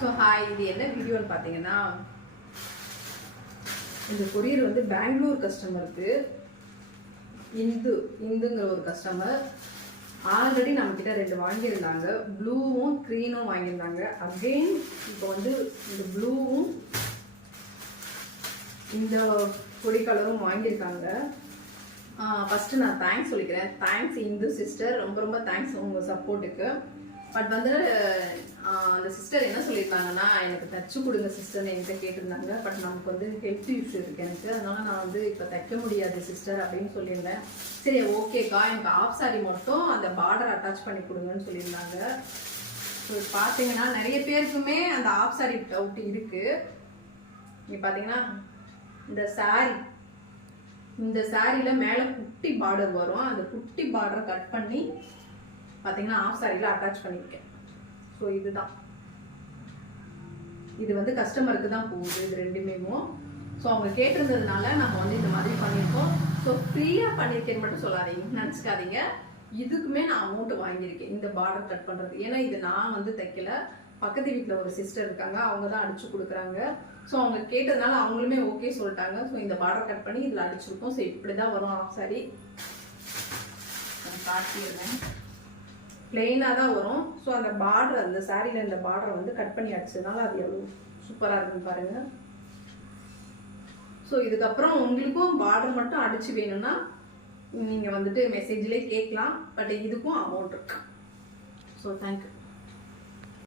So hi, இது என்ன வீடியோன்னு பார்த்தீங்கன்னா, இந்த கொரியர் வந்து பெங்களூர் கஸ்டமருக்கு இந்துங்கிற ஒரு கஸ்டமர் ஆல்ரெடி நம்மக்கிட்ட 2 வாங்கியிருந்தாங்க. ப்ளூவும் க்ரீனும் வாங்கியிருந்தாங்க. அகெயின் இப்போ வந்து இந்த ப்ளூவும் இந்த பொடி கலரும் வாங்கியிருக்காங்க. ஃபஸ்ட்டு நான் தேங்க்ஸ் சொல்லிக்கிறேன். தேங்க்ஸ் இந்து சிஸ்டர், ரொம்ப ரொம்ப தேங்க்ஸ் உங்கள் சப்போர்ட்டுக்கு. பட் வந்து அந்த சிஸ்டர் என்ன சொல்லியிருந்தாங்கன்னா, எனக்கு தச்சு கொடுங்க சிஸ்டர்னு என்கிட்ட கேட்டிருந்தாங்க. பட் நமக்கு வந்து ஹெல்த் இஷ்யூ இருக்குது எனக்கு, அதனால நான் வந்து இப்போ தைக்க முடியாது சிஸ்டர் அப்படின்னு சொல்லியிருந்தேன். சரி ஓகேக்கா, எனக்கு ஆஃப் சாரி மட்டும் அந்த பார்டர் அட்டாச் பண்ணி கொடுங்கன்னு சொல்லியிருந்தாங்க. ஸோ பார்த்தீங்கன்னா நிறைய பேருக்குமே அந்த ஆஃப் சாரி டவுட் இருக்குது. இங்கே பார்த்தீங்கன்னா இந்த சாரியில் மேலே குட்டி பார்டர் வரும். அந்த குட்டி பார்டரை கட் பண்ணி பார்த்தீங்கன்னா ஆஃப் சாரியில் அட்டாச் பண்ணியிருக்கேன். ஸோ இதுதான், இது வந்து கஸ்டமருக்கு தான் போகுது இது ரெண்டுமே. ஸோ அவங்க கேட்டிருந்ததுனால நம்ம வந்து இந்த மாதிரி பண்ணியிருக்கோம். ஸோ ஃப்ரீயாக பண்ணியிருக்கேன்னு மட்டும் சொல்லாதீங்க, நினச்சிக்காதீங்க. இதுக்குமே நான் அமௌண்ட் வாங்கியிருக்கேன் இந்த பார்டர் கட் பண்ணுறது. ஏன்னா இது நான் வந்து தைக்கல, பக்கத்து வீட்டில் ஒரு சிஸ்டர் இருக்காங்க, அவங்க தான் அடிச்சு கொடுக்குறாங்க. ஸோ அவங்க கேட்டதுனால அவங்களுமே ஓகே சொல்லிட்டாங்க. ஸோ இந்த பார்டர் கட் பண்ணி இதில் அடிச்சிருக்கோம். ஸோ இப்படி தான் வரும் ஆஃப் சாரி. நான் காட்டிடுறேன், பிளெயினாக தான் வரும். ஸோ அந்த பார்டர், அந்த சாரியில் இந்த பார்டரை வந்து கட் பண்ணி அடிச்சதுனால அது எவ்வளோ சூப்பராக இருக்குன்னு பாருங்கள். ஸோ இதுக்கப்புறம் உங்களுக்கும் பார்டர் மட்டும் அடிச்சு வேணும்னா நீங்கள் வந்துட்டு மெசேஜ்லேயே கேட்கலாம். பட் இதுக்கும் அமௌண்ட் இருக்கு. So thank you.